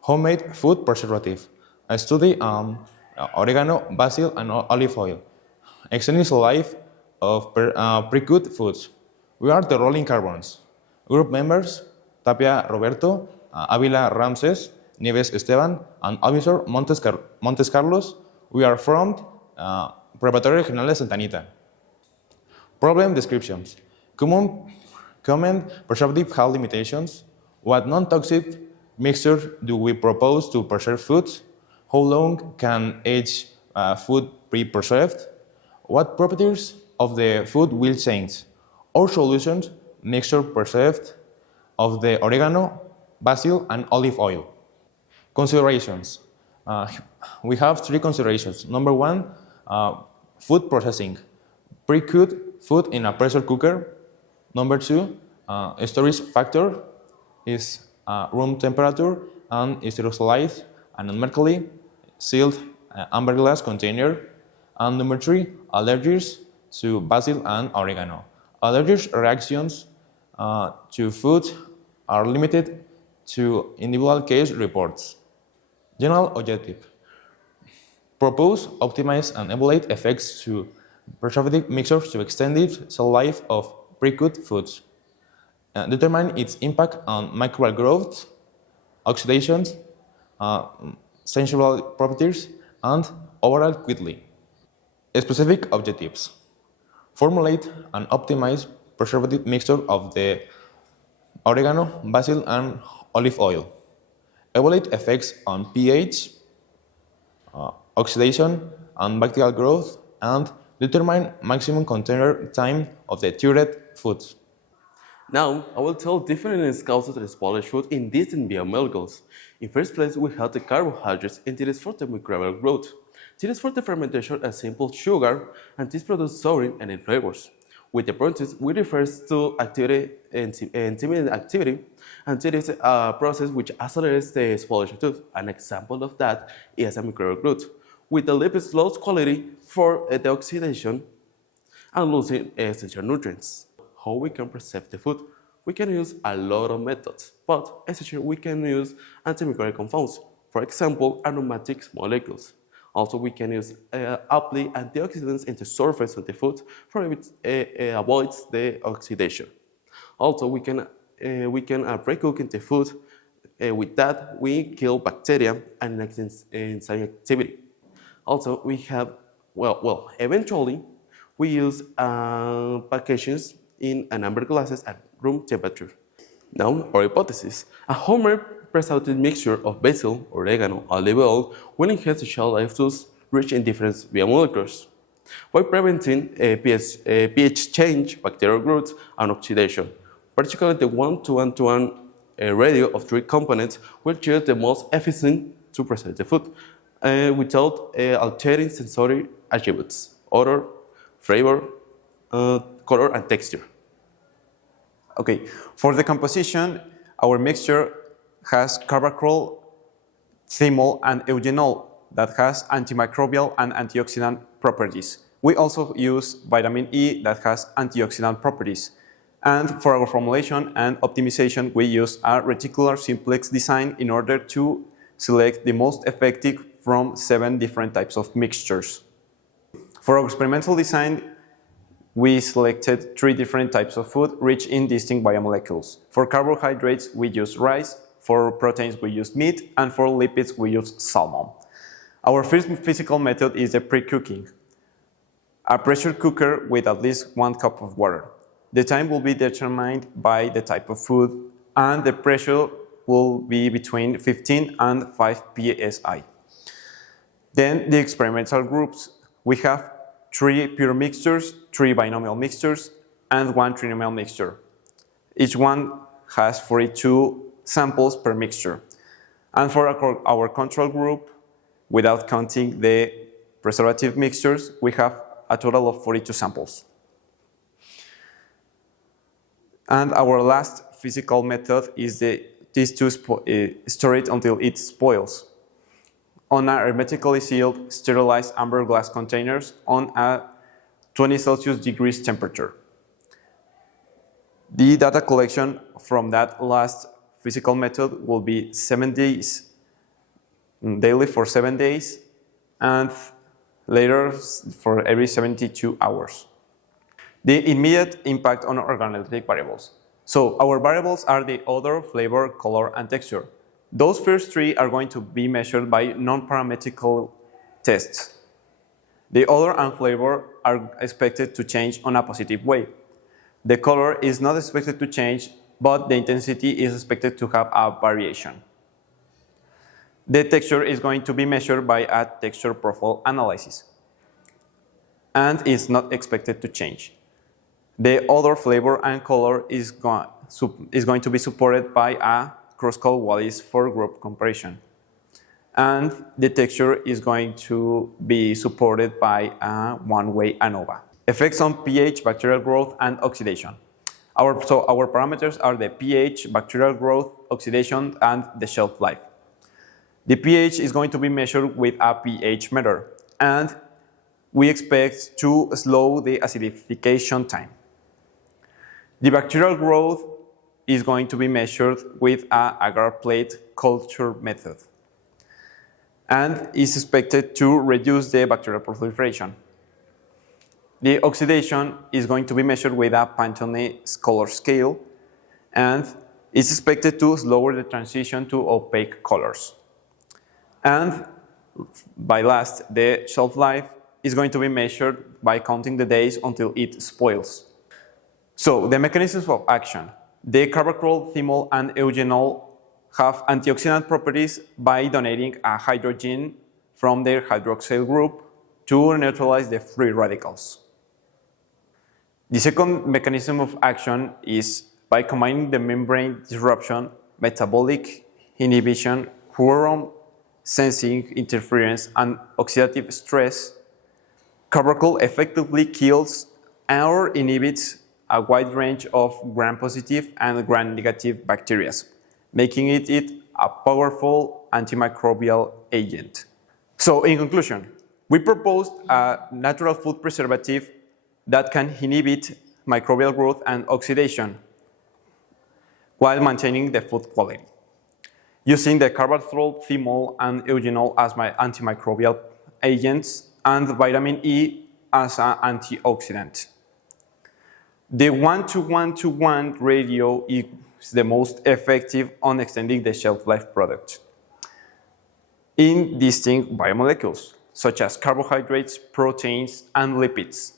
Homemade food preservative. A study on oregano, basil, and olive oil. Extending the life of pre-cooked foods. We are the Rolling Carbons. Group members, Tapia Roberto, Avila Ramses, Nieves Esteban, and Officer Montes Carlos. We are from Preparatorio General de Santa Anita. Problem descriptions. Common preservative have limitations. What non-toxic mixture do we propose to preserve foods? How long can age food be preserved? What properties of the food will change? Our solutions, mixture preserved of the oregano, basil, and olive oil. Considerations. We have three considerations. Number one, food processing. Pre-cooked food in a pressure cooker. Number two, storage factor is room temperature and sterilized and non-mercury sealed amber glass container. And number three, allergies to basil and oregano. Allergic reactions to food are limited to individual case reports. General objective. Propose, optimize, and evaluate effects to preservative mixtures to extend the shelf life of pre-cooked foods. Determine its impact on microbial growth, oxidation, sensual properties, and overall quality. Specific objectives. Formulate and optimize preservative mixture of the oregano, basil, and olive oil. Evaluate effects on pH, oxidation, and bacterial growth, and determine maximum container time of the treated foods. Now, I will tell different causes of the spoilage food in distinct biomolecules. In first place, we have the carbohydrates, and it is for the microbial growth. It is for the fermentation of simple sugar, and this produces souring and flavors. With the proteins, we refer to activity, enzymatic activity, and it is a process which accelerates the spoilage of food. An example of that is a microbial growth. With the lipids loss quality for the oxidation and losing essential nutrients. How we can preserve the food? We can use a lot of methods, but essentially we can use antimicrobial compounds, for example, aromatic molecules. Also, we can use apply antioxidants in the surface of the food for it avoids the oxidation. Also, we can pre-cook the food. With that, we kill bacteria and enzyme activity. Also, we have eventually we use packages in amber glasses at room temperature. Now, our hypothesis: a homemade preservative mixture of basil, oregano, olive oil will enhance the shelf life foods rich in different biomolecules by preventing pH change, bacterial growth, and oxidation. Particularly the 1:1:1 ratio of three components will yield the most efficient to preserve the food without altering sensory attributes, odor, flavor, color, and texture. Okay, for the composition, our mixture has carbacrol, thymol, and eugenol that has antimicrobial and antioxidant properties. We also use vitamin E that has antioxidant properties. And for our formulation and optimization, we use a reticular simplex design in order to select the most effective from 7 different types of mixtures. For our experimental design, we selected 3 different types of food rich in distinct biomolecules. For carbohydrates, we use rice. For proteins, we use meat. And for lipids, we use salmon. Our first physical method is the pre-cooking. A pressure cooker with at least 1 cup of water. The time will be determined by the type of food, and the pressure will be between 15 and 5 psi. Then the experimental groups. We have 3 pure mixtures, 3 binomial mixtures, and 1 trinomial mixture. Each one has 42 samples per mixture. And for our control group, without counting the preservative mixtures, we have a total of 42 samples. And our last physical method is this to store it until it spoils on a hermetically sealed, sterilized amber glass containers on a 20 Celsius degrees temperature. The data collection from that last physical method will be 7 days daily for 7 days, and later for every 72 hours. The immediate impact on organoleptic variables. So our variables are the odor, flavor, color, and texture. Those first three are going to be measured by non-parametrical tests. The odor and flavor are expected to change on a positive way. The color is not expected to change, but the intensity is expected to have a variation. The texture is going to be measured by a texture profile analysis and is not expected to change. The odor, flavor, and color is going to be supported by a Kroskal-Wallis four-group comparison. And the texture is going to be supported by a one-way ANOVA. Effects on pH, bacterial growth, and oxidation. Our parameters are the pH, bacterial growth, oxidation, and the shelf life. The pH is going to be measured with a pH meter, and we expect to slow the acidification time. The bacterial growth is going to be measured with an agar plate culture method and is expected to reduce the bacterial proliferation. The oxidation is going to be measured with a Pantone color scale and is expected to slow the transition to opaque colors. And by last, the shelf life is going to be measured by counting the days until it spoils. So the mechanisms of action. The carbachol, thymol, and eugenol have antioxidant properties by donating a hydrogen from their hydroxyl group to neutralize the free radicals. The second mechanism of action is by combining the membrane disruption, metabolic inhibition, quorum sensing interference, and oxidative stress. Carbachol effectively kills or inhibits a wide range of gram-positive and gram-negative bacteria, making it a powerful antimicrobial agent. So in conclusion, we proposed a natural food preservative that can inhibit microbial growth and oxidation while maintaining the food quality, using the carbachol, thymol, and eugenol as my antimicrobial agents and vitamin E as an antioxidant. The 1:1:1 ratio is the most effective on extending the shelf life product in distinct biomolecules, such as carbohydrates, proteins, and lipids.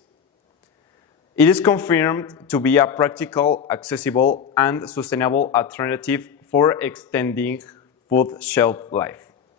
It is confirmed to be a practical, accessible, and sustainable alternative for extending food shelf life.